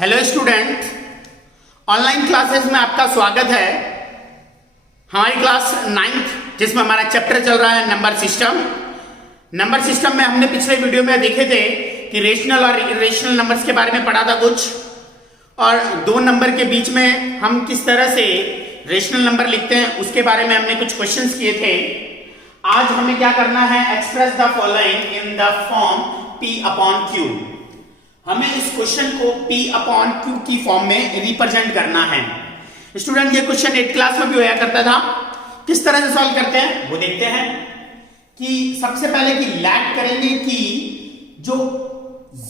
Hello student, online classes में आपका स्वागत है। हमारी क्लास 9th जिसमें हमारा चैप्टर चल रहा है नंबर सिस्टम। नंबर सिस्टम में हमने पिछले वीडियो में देखे थे कि रेशनल और इरेशनल नंबर्स के बारे में पढ़ा था कुछ, और दो नंबर के बीच में हम किस तरह से रेशनल नंबर लिखते हैं उसके बारे में हमने कुछ क्वेश्चंस किए थे। आज हमें क्या करना है, express the following in the form P upon Q। हमें इस क्वेश्चन को P अपॉन Q की फॉर्म में रिप्रेजेंट करना है। स्टूडेंट, ये क्वेश्चन 8th क्लास में भी होया करता था। किस तरह से सॉल्व करते हैं वो देखते हैं। कि सबसे पहले कि लैट करेंगे कि जो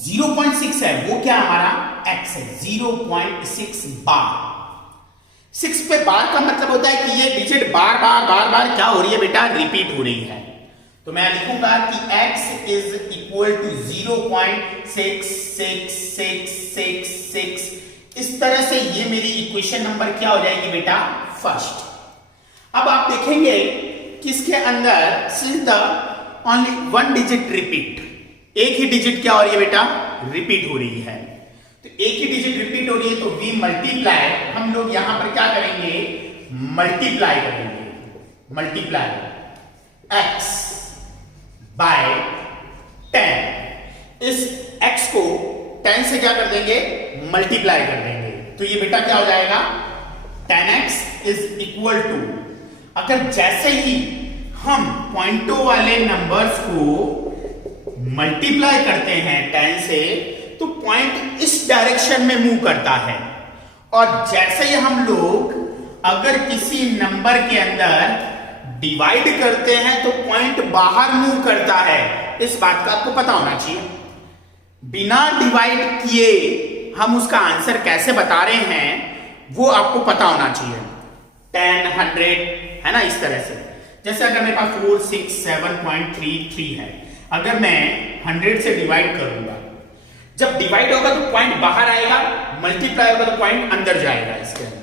0.6 है वो क्या हमारा x है, 0.6 बार। 6 पे बार का मतलब होता है कि ये डिजिट बार बार क्या हो रही है बेटा, रिपीट हो रही है। तो मैं लिखूंगा कि x इज इक्वल टू 0.6666। इस तरह से ये मेरी इक्वेशन नंबर क्या हो जाएगी बेटा, फर्स्ट। अब आप देखेंगे कि इसके अंदर since the only one digit repeat, एक ही डिजिट क्या हो रही है बेटा, रिपीट हो रही है। तो एक ही डिजिट रिपीट हो रही है तो वी मल्टीप्लाई, हम लोग यहां पर क्या करेंगे, मल्टीप्लाई करेंगे, मल्टीप्लाई x बाय 10। इस x को 10 से क्या कर देंगे, मल्टीप्लाई कर देंगे। तो ये बेटा क्या हो जाएगा, 10x इज इक्वल टू, अगर जैसे ही हम पॉइंटों वाले नंबर्स को मल्टीप्लाई करते हैं 10 से, तो पॉइंट इस डायरेक्शन में मूव करता है। और जैसे ही हम लोग अगर किसी नंबर के अंदर डिवाइड करते हैं तो पॉइंट बाहर मूव करता है। इस बात का आपको पता होना चाहिए। बिना डिवाइड किए हम उसका आंसर कैसे बता रहे हैं वो आपको पता होना चाहिए। 10, 100 है ना, इस तरह से। जैसे अगर मेरे पास 467.33 है, अगर मैं 100 से डिवाइड करूंगा, जब डिवाइड होगा तो पॉइंट बाहर आएगा, मल्टीप्लाई होगा तो पॉइंट अंदर जाएगा। इसके अंदर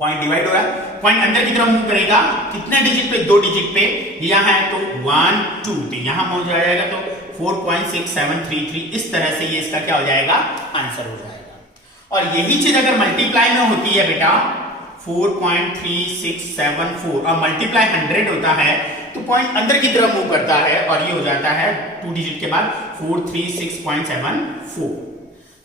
पॉइंट डिवाइड हो रहा है, पॉइंट अंदर की तरफ मूव करेगा। कितने डिजिट पे, 2 डिजिट पे। यहां है तो 1 2, तो यहां मूव जाएगा तो 4.6733। इस तरह से ये इसका क्या हो जाएगा, आंसर हो जाएगा। और यही चीज अगर मल्टीप्लाई में होती है बेटा 4.3674, और मल्टीप्लाई 100 होता है तो पॉइंट अंदर की तरफ मूव करता है, और ये हो जाता है 2 डिजिट के बाद 436.74।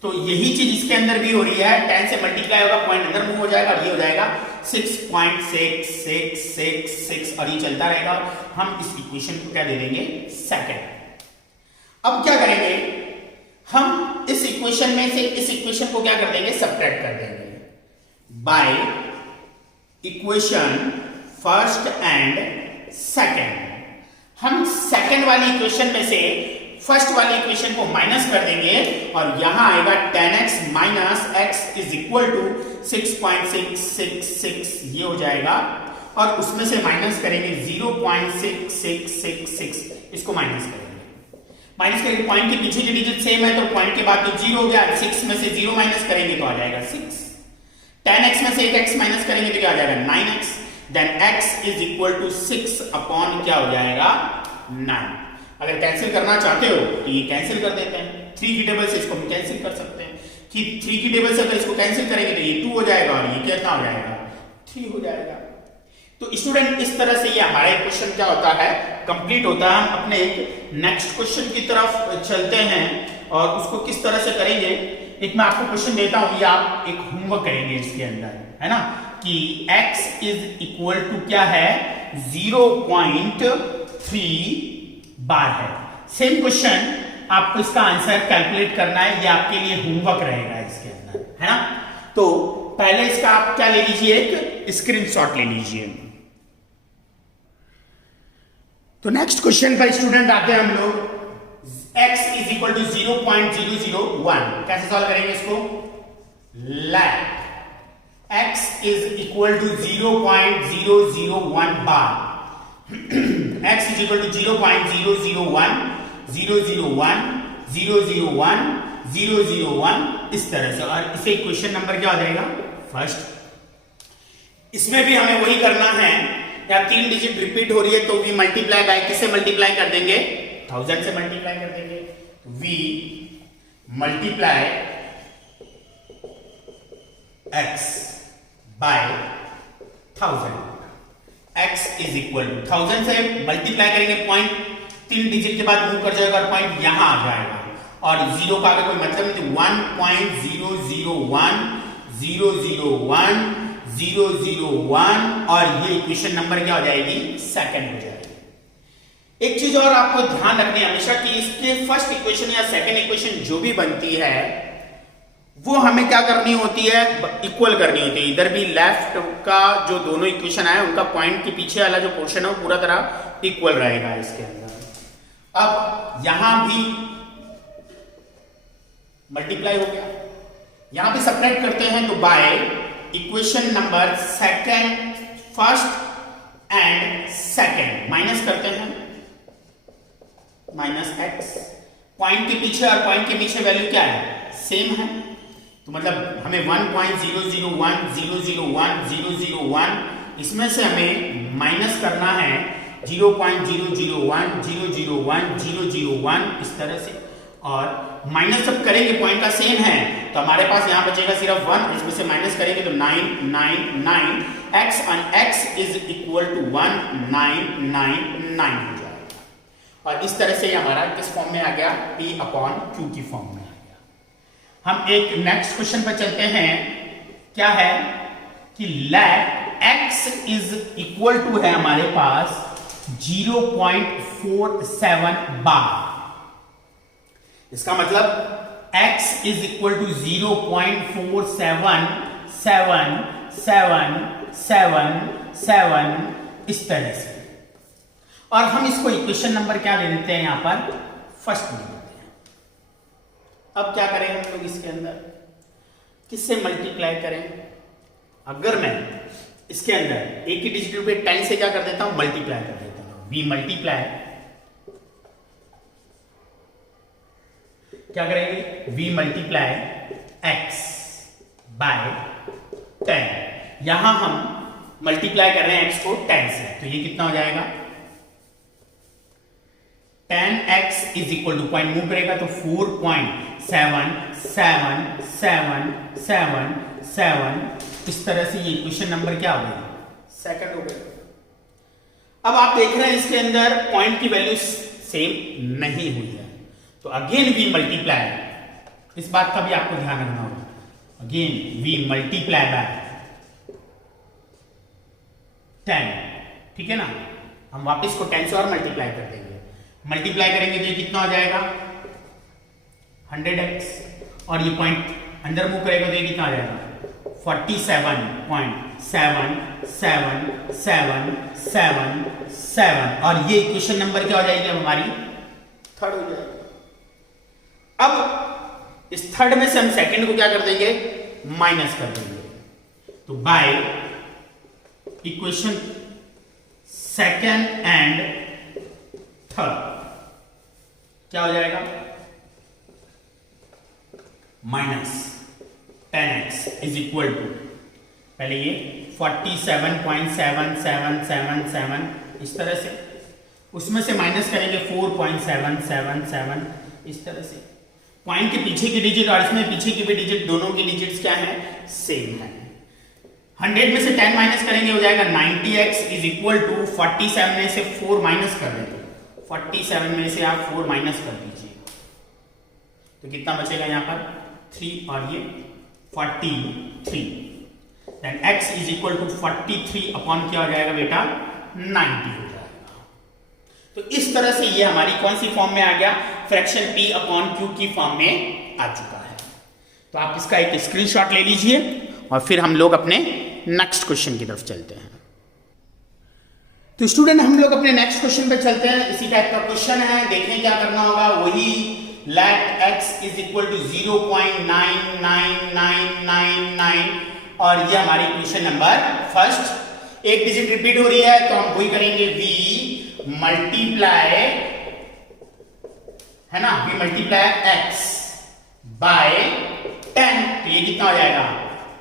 तो यही चीज इसके अंदर भी हो रही है। 10 से मल्टीप्लाई होगा, पॉइंट अंदर मूव हो जाएगा, और ये हो जाएगा 6.6666, और ये चलता रहेगा। हम इस इक्वेशन को क्या दे देंगे, सेकंड। अब क्या करेंगे, हम इस इक्वेशन में से इस इक्वेशन को क्या कर देंगे, सब्ट्रैक्ट कर देंगे by equation first and second. हम सेकंड वाली इक्वेशन में से फर्स्ट वाली इक्वेशन को माइनस कर देंगे, और यहां आएगा 10x minus x is equal to 6.666, ये हो जाएगा। और उसमें से माइनस करेंगे 0.6666, इसको माइनस करेंगे। माइनस करेंगे, पॉइंट के पीछे जो डिजिट सेम है तो पॉइंट के बाद तो 0 हो गया। 6 में से 0 माइनस करेंगे तो आ जाएगा 6। 10x में से एक x माइनस करेंगे तो क्या आ जाएगा, 9x। Then x is equal to 6 upon क्या हो जाएगा, 9। अगर कैंसिल करना चाहते हो तो ये कैंसिल कर देते हैं। 3 की टेबल से इसको हम कैंसिल कर सकते हैं कि 3 की टेबल से अगर इसको कैंसिल करेंगे तो ये 2 हो जाएगा, और ये कितना हो जाएगा, 3 हो जाएगा। तो स्टूडेंट, इस तरह से ये हमारा क्वेश्चन क्या होता है, कंप्लीट होता है। हम अपने एक नेक्स्ट क्वेश्चन की तरफ चलते हैं, और उसको किस तरह से करेंगे, एक मैं आपको क्वेश्चन देता हूं, ये आप एक होमवर्क करेंगे इसके अंदर, है ना, कि x इज इक्वल टू क्या है, 0.3 बार है। सेम क्वेश्चन, आपको इसका आंसर कैलकुलेट करना है, ये आपके लिए होमवर्क रहेगा इसके अंदर, है ना। तो पहले इसका आप क्या ले लीजिए, एक स्क्रीनशॉट ले लीजिए। तो नेक्स्ट क्वेश्चन पर स्टूडेंट आते हैं हम लोग। x इज इक्वल टू 0.001, कैसे सॉल्व करेंगे इसको, let x is equal to 0.001 बार। x is equal to 0.001 001 001 001, इस तरह से। और इसे इक्वेशन नंबर क्या हो जाएगा, फर्स्ट। इसमें भी हमें वही करना है, या 3 डिजिट रिपीट हो रही है तो वी मल्टीप्लाई बाय, किससे मल्टीप्लाई कर देंगे, 1000 से मल्टीप्लाई कर देंगे। We multiply x by 1000, x is equal to 1000 से मल्टीप्लाई करेंगे, पॉइंट 3 डिजिट के बाद मूव कर जाएगा और पॉइंट यहां आ जाएगा और जीरो का आगे कोई मतलब नहीं, 1.001 और ये इक्वेशन नंबर क्या हो जाएगी, सेकंड हो जाएगी। एक चीज और आपको ध्यान रखनी है हमेशा कि इसके फर्स्ट इक्वेशन या सेकंड इक्वेशन जो भी बनती है वो हमें क्या करनी होती है, इक्वल करनी होती है। इधर भी लेफ्ट का जो दोनों इक्वेशन आए उनका पॉइंट के पीछे वाला जो पोर्शन है वो पूरा तरह इक्वल रहेगा इसके अंदर। अब यहां भी मल्टीप्लाई हो गया, यहां पे सब्ट्रैक्ट करते हैं तो by equation number second, first and second minus करते हैं, माइनस एक्स, पॉइंट के पीछे और पॉइंट के पीछे वैल्यू क्या है, सेम है, तो मतलब हमें 1.001001 इसमें से हमें माइनस करना है 0.001001 इस तरह से, और माइनस जब करेंगे पॉइंट का सेम है तो हमारे पास यहां बचेगा सिर्फ 1, इसमें से माइनस करेंगे तो 999 x और x इज इक्वल टू 1999 हो जाएगा। और इस तरह से हमारा किस फॉर्म में आ गया, P/Q की फॉर्म में आ गया। हम एक नेक्स्ट क्वेश्चन पर चलते हैं, क्या है कि let x is equal to है हमारे पास 0.47 बार, इसका मतलब x इज इक्वल टू 0.477777 इस तरह से, और हम इसको इक्वेशन नंबर क्या ले लेते हैं, यहां पर फर्स्ट ले लेते हैं। अब क्या करें हम लोग इसके अंदर, किससे मल्टीप्लाई करें, अगर मैं इसके अंदर एक ही डिजिट पे 10 से क्या कर देता हूं, मल्टीप्लाई कर देता हूं, v मल्टीप्लाई क्या करेंगे, v मल्टीप्लाई x बाय 10, यहां हम मल्टीप्लाई कर रहे हैं x को 10 से, तो ये कितना हो जाएगा, 10x is equal two point move करेगा तो 4.7777 इस तरह से ये इक्वेशन नंबर क्या हो गई, सेकंड हो गई। अब आप देख रहे हैं इसके अंदर पॉइंट की वैल्यू सेम नहीं हुई है, तो अगेन वी मल्टीप्लाई, इस बात का भी आपको ध्यान रखना होगा, अगेन वी मल्टीप्लाई बाय 10, ठीक है ना, हम वापस को 10 से और मल्टीप्लाई कर देंगे, मल्टीप्लाई करेंगे तो ये कितना हो जाएगा 100x, और ये पॉइंट अंदर मूव करेगा तो ये कितना हो जाएगा 47.7777, और ये इक्वेशन नंबर क्या हो जाएगी हमारी, थर्ड हो जाएगी। अब इस थर्ड में से हम सेकंड को क्या कर देंगे, माइनस कर देंगे, तो by equation second and third क्या हो जाएगा, minus 10x is equal to, पहले ये 47.7777 इस तरह से, उसमें से माइनस करेंगे 4.777 इस तरह से, पॉइंट के पीछे की डिजिट और इसमें पीछे की भी डिजिट, दोनों की डिजिट्स क्या है, सेम है। 100 में से 10 माइनस करेंगे हो जाएगा 90x इज इक्वल टू 47 में से 4 माइनस कर देंगे, 47 में से आप 4 माइनस कर दीजिए तो कितना बचेगा यहां पर 3, और ये 43, then x is equal to 43 upon क्या हो जाएगा बेटा 90 हो जाएगा। तो इस तरह से ये हमारी कौन सी फॉर्म में आ गया, फ्रैक्शन P/Q की फॉर्म में आ चुका है। तो आप इसका एक स्क्रीनशॉट ले लीजिए और फिर हम लोग अपने नेक्स्ट क्वेश्चन की तरफ चलते हैं। तो स्टूडेंट हम लोग अपने नेक्स्ट क्वेश्चन पे चलते हैं, इसी टाइप का क्वेश्चन है, देखें क्या करना होगा, वही let x is equal to 0.99999 और ये हमारी क्वेश्चन नंबर फर्स्ट, एक डिजिट रिपीट हो रही है तो हम वही करेंगे v मल्टीप्लाई, है ना, v मल्टीप्लाई x बाय 10, तो ये कितना हो जाएगा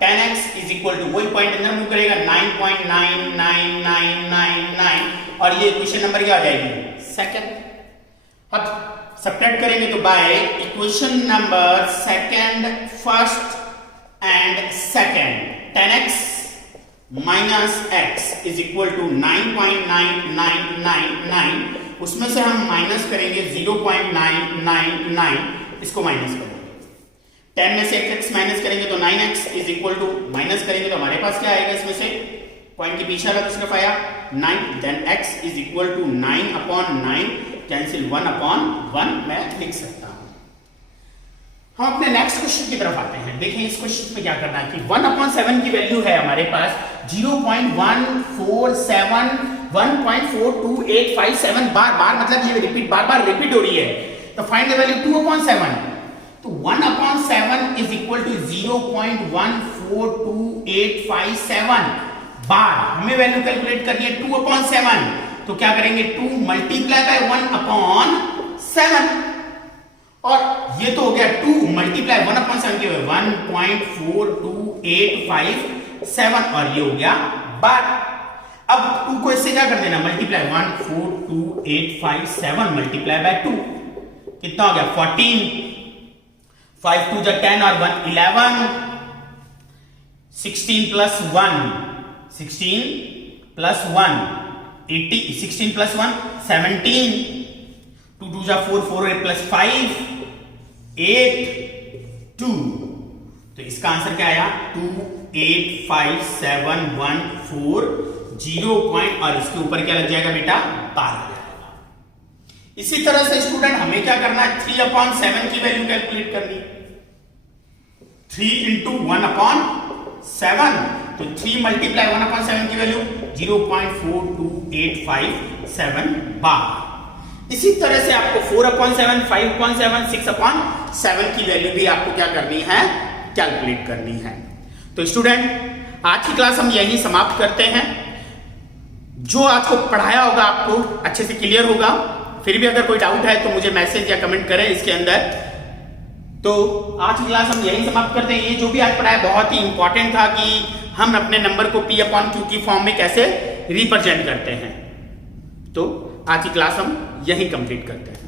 10x इज इक्वल टू, वही पॉइंट अंदर मूव करेगा 9.99999 और ये इक्वेशन नंबर क्या हो जाएगी, सेकंड। अब सब्ट्रैक्ट करेंगे तो by equation number second, first and second 10x minus x is equal to 9.9999, उसमें से हम माइनस करेंगे 0.999, इसको माइनस करेंगे। 10 में से x माइनस करेंगे तो 9x is equal to, minus करेंगे तो हमारे पास क्या आएगा, इसमें से पॉइंट के पीछे वाला सिर्फ आया 9, then x is equal to 9/9, cancel 1/1 मैं लिख सकता हूं। हम अपने नेक्स्ट क्वेश्चन की तरफ आते हैं। देखिए इस क्वेश्चन में क्या करना है कि 1/7 की वैल्यू है हमारे पास 0.147 बार मतलब ये रिपीट बार रिपीट हो रही है, तो फाइंड द वैल्यू 2/7। तो 1/7 इज इक्वल टू 0.142857 बार। हमें वैल्यू कैलकुलेट करनी है 2/7, तो क्या करेंगे 2 मल्टीप्लाई बाय 1/7, और ये तो हो गया 2 मल्टीप्लाई 1/7 के 1.42857, और ये हो गया बार। अब 2 को इससे क्या कर देना, मल्टीप्लाई 1.42857 मल्टीप्लाई बाय 2 कितना हो गया 14, 5 2 जा 10 और 1 11, 16 प्लस 1 18, 16 प्लस 1 17, 2 2 जा 4 4 8 प्लस 5 8 2, तो इसका आंसर क्या आया 2857140 और इसके ऊपर क्या लग जाएगा बेटा 12 जाएगा। इसी तरह से स्टूडेंट हमें क्या करना है 3/7 की वैल्यू कैलकुलेट करनी, 3 इंटू 1/7, तो 3 मल्टीप्लाई 1/7 की वैल्यू 0.4287 बार। इसी तरह से आपको 4/7, 5/7, 6/7 की वैल्यू भी आपको क्या करनी है, कैलकुलेट करनी है। तो स्टूडेंट आज की क्लास हम यहीं समाप्त करते हैं। जो आज को पढ़ाया होगा आपको अच्छे से क्लियर होगा। फिर भी अगर कोई डाउट है तो मुझे मैसेज या कमेंट करें इसके अंदर। तो आज की क्लास हम यहीं समाप्त करते हैं। ये जो भी आज पढ़ाया बहुत ही इंपॉर्टेंट था कि हम अपने नंबर को P/Q की फॉर्म में कैसे रिप्रेजेंट करते हैं। तो आज की क्लास हम यहीं कंप्लीट करते हैं।